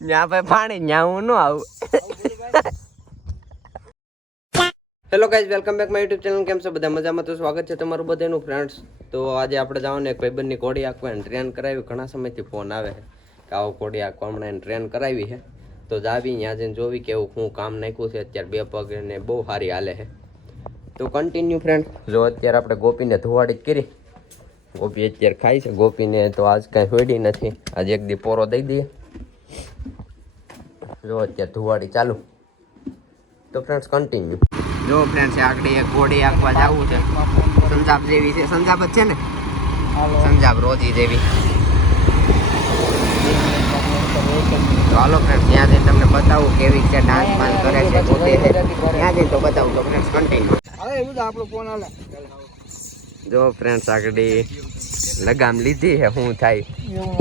ન્યા ભાઈ પાણી ન્યા હું ન આવું. Hello guys, welcome back my YouTube channel. કેમ છો બધા? મજામાં? તો સ્વાગત છે તમારું બધાનું ફ્રેન્ડ્સ. તો આજે આપણે જવાનું એક ભાઈબંધની કોડી આંકવાની ટ્રેન કરાવી. ઘણા સમયથી ફોન આવે છે કે આવો કોડી આંકવા હમણાં એને ટ્રેન કરાવી છે. તો જાવી ત્યાં જઈને જોવી કે એવું હું કામ નાખ્યું છે. અત્યારે બે પગ ને બહુ સારી હાલે છે. તો કન્ટિન્યુ ફ્રેન્ડ. જો અત્યારે આપણે ગોપીને ધોવાડી જ કરી. ગોપી અત્યારે ખાય છે. ગોપીને તો આજ કાંઈ હોડી નથી. આજે એક દી પોરો દઈ દઈએ. જો અત્યારે ધોવાડી ચાલુ. તો ફ્રેન્ડ્સ કન્ટિન્યુ. જો ફ્રેન્ડ્સ આગળ એક ઘોડી આંકવા જવું છે. સંજાબ જેવી છે. સંજાબ જ છે ને? સંજાબ રોજી જેવી. તો હાલો ફ્રેન્ડ્સ ત્યાં જઈને તમને બતાવું કેવી રીતે ડાન્સ બાન્સ કરે છે. પોતે ત્યાં જઈને તો બતાવું. તો ફ્રેન્ડ્સ કન્ટિન્યુ. જો ફ્રેન્ડ્સ આગળ લગામ લીધી છે. શું થાય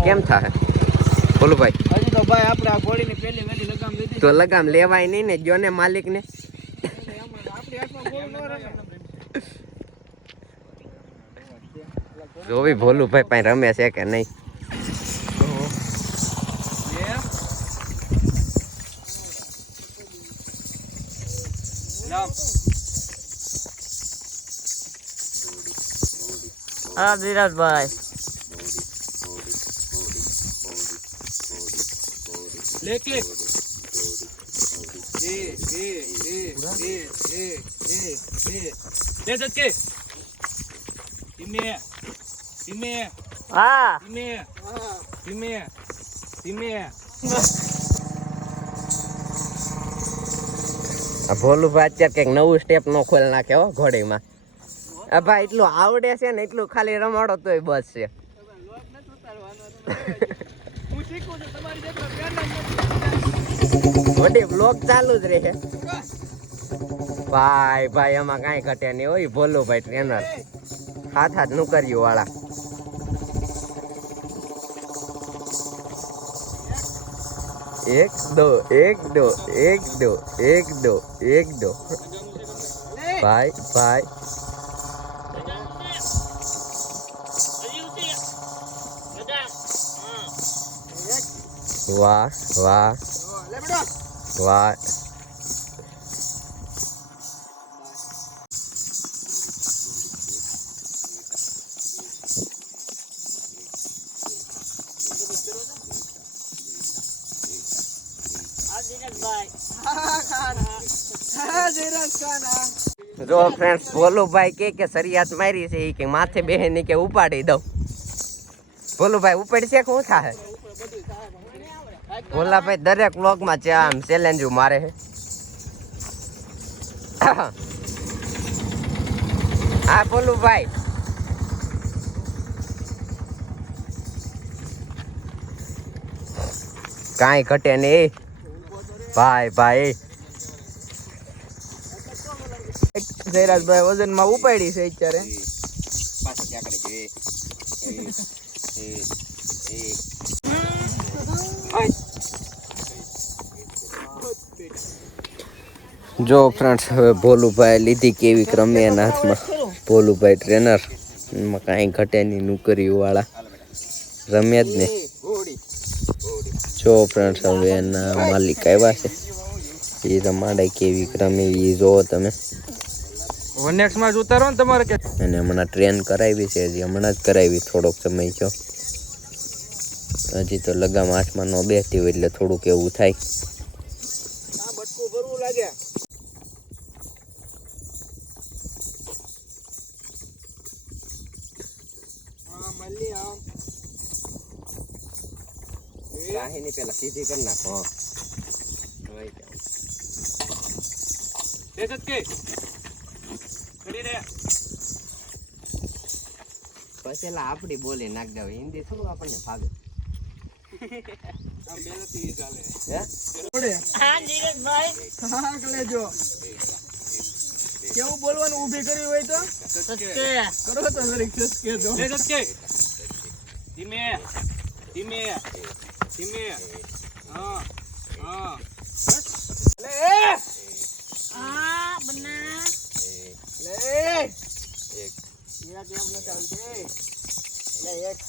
કેમ થાય બોલું ભાઈ? હજી તો ભાઈ આપણે આ ઘોડીની પહેલી વેલી લગામ લીધી. તો લગામ લેવાય નહીં ને? જો ને માલિક ને. જોવી ભોલું ભાઈ પાસે રમે છે કે નહીં. હા ધીરજભાઈ લેકે લે જકે ધીમે ધીમે હા ધીમે ધીમે ધીમે. આ ભોલું ભાઈ અત્યારે કંઈક નવું સ્ટેપ નો ખોલ નાખે હો ઘોડીમાં. આ ભાઈ એટલું આવડે છે ને એટલું ખાલી રમાડો તોય બસ છે. મોટી બ્લોગ ચાલુ જ રહે. ભાઈ ભાઈ એમાં કાંઈ ઘટે નહીં હોય. ભોલું ભાઈ ટ્રેનર હાથ હાથ નુકર્યું વાળા. એક દો એક દો એક દો એક દો એક દો. ભાઈ ભાઈ વાહ વાહ વાહ. જો ફ્રેન્ડ્સ ભોલુભાઈ કે સરિયાત મારી છે એ કે માથે બેહે ની કે ઉપાડી દઉં. ભોલુભાઈ ઉપાડશે કે શું થાય? ભોલાભાઈ દરેક વ્લોગમાં આમ ચેલેન્જ મારે છે. હા ભોલુભાઈ કાંઈ ઘટે નહીં ભાઈ ભાઈ. જયરાજભાઈ વજન માં ઉપાડી છે અત્યારે. જો ફ્રેન્ડ્સ હવે ભોલુભાઈ લીધી કેવી રમે એના હાથમાં. ભોલુભાઈ ટ્રેનર એમાં કાંઈ ઘટે નહીં. નુકરીયું વાળા રમે જ ને. જો ફ્રેન્ડ્સ હવે એના માલિક આવ્યા છે. એ રમાડે કેવી રમે એ જોવો તમે. નેક્સ્ટ માં ઉતારો ને તમારે કે અને હમણાં ટ્રેન કરાવી છે. હજી હમણાં જ કરાવી થોડોક સમય થયો. હજી તો લગામ હાથમાં ન બેસતી હોય એટલે થોડુંક એવું થાય. બટકું ભરવું લાગે. હા મલ્લી આવ રાહીની પેલા સીધી કરી નાખો. તે જકે કરી રે પછી આપડી બોલી નાખ દે. હિન્દી થોડું આપણને ભાગે. આ બેલતી ચાલે હે ઓડે. હા ધીરજભાઈ હા કલેજો કેવું બોલવાનું ઊભી કરી હોય તો સચકે કરો તો જરીક સચકે દો. લે સચકે ધીમે ધીમે ધીમે. હા હા લે આ બના લે. એક કેમ ન ચાલતી લે એક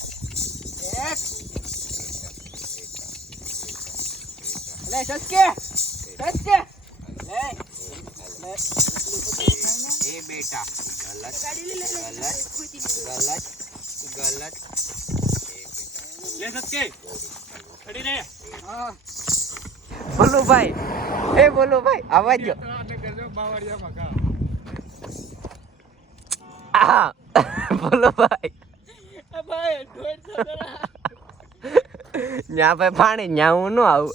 લે સસકે લે એ બેટા ગલત લે સસકે ખડી રે હા બોલો ભાઈ આવાજ જો બાવળિયામાં કા બોલો ભાઈ આ ભાઈ ઢોર છોકરા ન્યા ભાઈ પાણી ન્યા હું ન આવું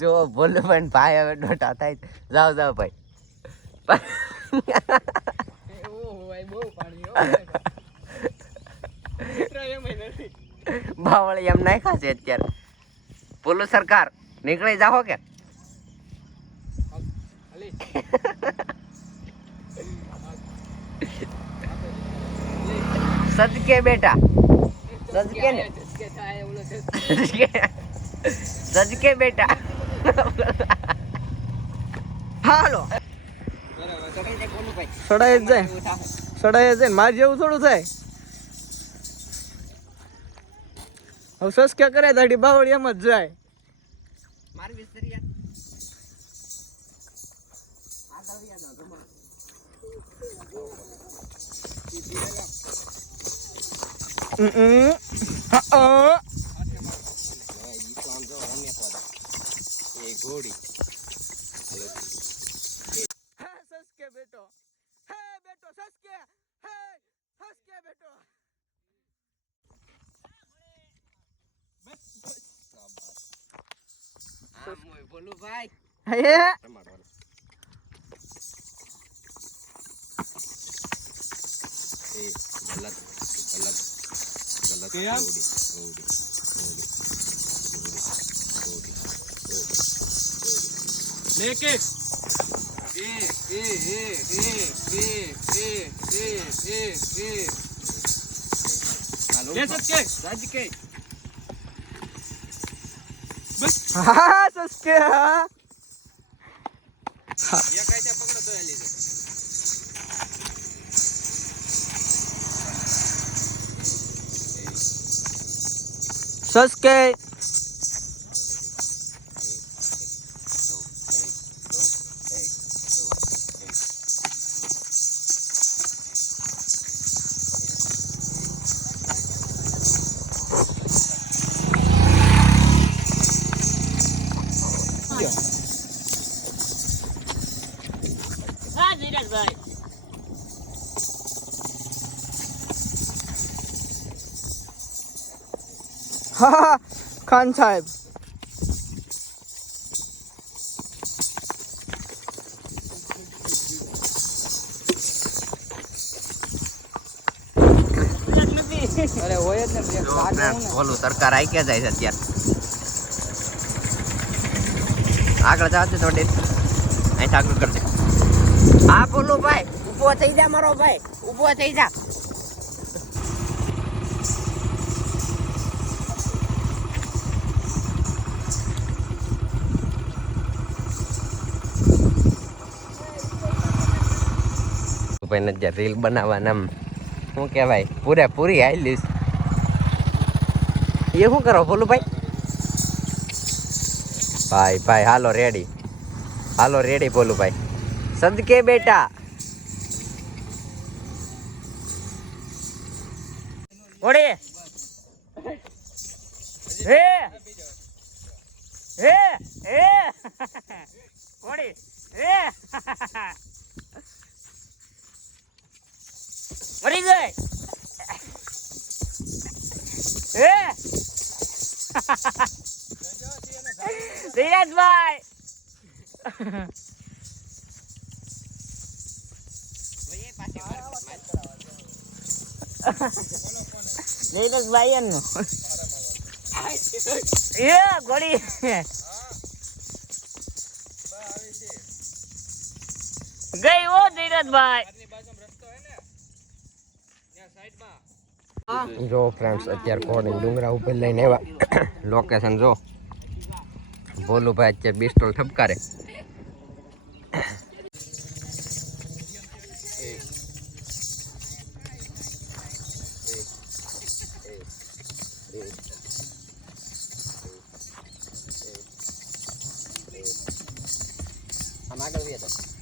જો બોલો ભાઈ હવે ડોટા થાય જાઓ ભાઈ બહુ પાણી બાવળી એમ નાખ્યા છે અત્યારે બોલો સરકાર નીકળી જાઓ કે સદકે બેટા સદકે ને સદકે બેટા હાલો સડાય જ જાય માર જેવું થોડું થાય હવે સસ ક્યાં કરે દાડી બાવળી એમ જ જાય મારી વિસ્તરિયા ઘોડી સસકે બેટો હે બેટો સસકે હે સસકે બેટો બોલું ભાઈ હે लेके ले ससके સદકે हाँ ससके हाँ ये कैसे पकड़ो तो ये लीजिए ससके हाँ खान साहब અરે હોય જ ને બોલું સરકાર આવી ક્યાં જાય છે અત્યારે આગળ જાતે થોડી અહીં આગળ કરજે હા બોલું ભાઈ ઊભો થઈ જા મારો ભાઈ ઊભો થઈ જા ભાઈ નજર રીલ બનાવવાના શું કહેવાય પૂરેપૂરી હાઈલીશ એ શું કરો બોલું ભાઈ ભાઈ હાલો રેડી બોલું ભાઈ સદકે બેટા ઓડે હે હે હે ઓડે હે મરી ગઈ એ ધીરજભાઈ ધીરજભાઈ એનું એ ઘોડી ગઈ ઓ ધીરજભાઈ જો ફ્રેન્ડ્સ અત્યારે કોડિંગ ડુંગરા ઉપર લઈને આવ્યા લોકેશન જો ભોલુભાઈ અત્યારે પિસ્તોલ ઠપકારે આમ આગળ વ્યા હતા